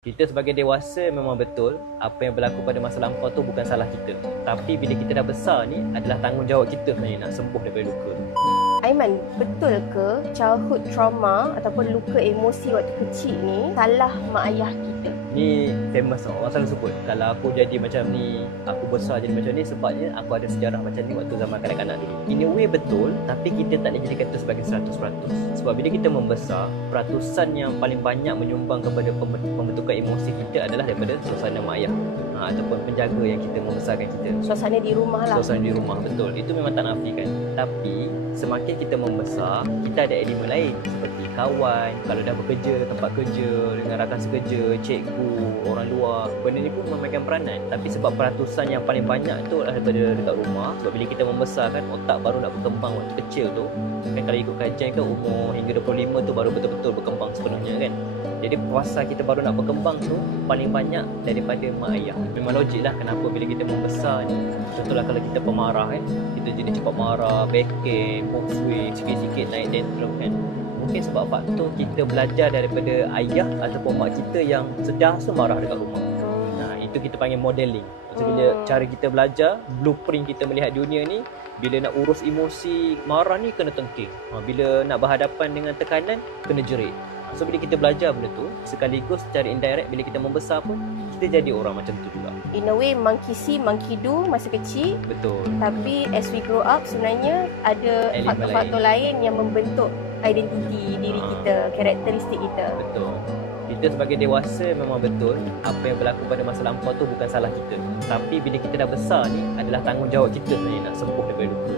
Kita sebagai dewasa memang betul apa yang berlaku pada masa lampau tu bukan salah kita. Tapi bila kita dah besar ni adalah tanggungjawab kita sebenarnya nak sembuh daripada luka. Aiman, betul ke childhood trauma ataupun luka emosi waktu kecil ni salah mak ayah kita? Ni famous tau. Orang selalu sebut kalau aku jadi macam ni, aku besar jadi macam ni sebabnya aku ada sejarah macam ni waktu zaman kanak-kanak dulu. In a way betul, tapi kita tak boleh jadikan itu sebagai 100%. Sebab bila kita membesar, peratusan yang paling banyak menyumbang kepada pembentukan emosi kita adalah daripada suasana mak ayah. Ataupun penjaga yang kita membesarkan kita. Suasana di rumah lah. Suasana di rumah, betul. Itu memang tak nafikan. Tapi semakin kita membesar, kita ada elemen lain seperti kawan, kalau dah bekerja, tempat kerja, dengan rakan sekerja, cikgu, orang luar. Benda ni pun memainkan peranan. Tapi sebab peratusan yang paling banyak tu adalah daripada dekat rumah. Sebab bila kita membesar kan, otak baru nak berkembang waktu kecil tu. Kan kalau ikut kajian kan umur hingga 25 tu baru betul-betul berkembang sepenuhnya kan. Jadi puasa kita baru nak berkembang tu paling banyak daripada mak ayah. Memang logik lah kenapa bila kita membesar ni. Contohlah kalau kita pemarah kan, kita jadi cepat marah, backing, mood swing, sikit-sikit naik tantrum kan. Mungkin sebab faktor kita belajar daripada ayah ataupun mak kita yang sentiasa marah dekat rumah. Itu kita panggil modeling. Maksudnya bila cara kita belajar, blueprint kita melihat dunia ni, bila nak urus emosi marah ni kena tengking. Bila nak berhadapan dengan tekanan, kena jerit. So bila kita belajar benda tu, sekaligus secara indirect bila kita membesar pun, kita jadi orang macam tu juga. In a way, monkey see, monkey do masa kecil. Betul. Tapi as we grow up, sebenarnya ada faktor-faktor lain yang membentuk identiti diri kita, karakteristik kita. Betul. Kita sebagai dewasa memang betul apa yang berlaku pada masa lampau tu bukan salah kita. Tapi bila kita dah besar ni adalah tanggungjawab kita sebenarnya nak sembuh daripada luka.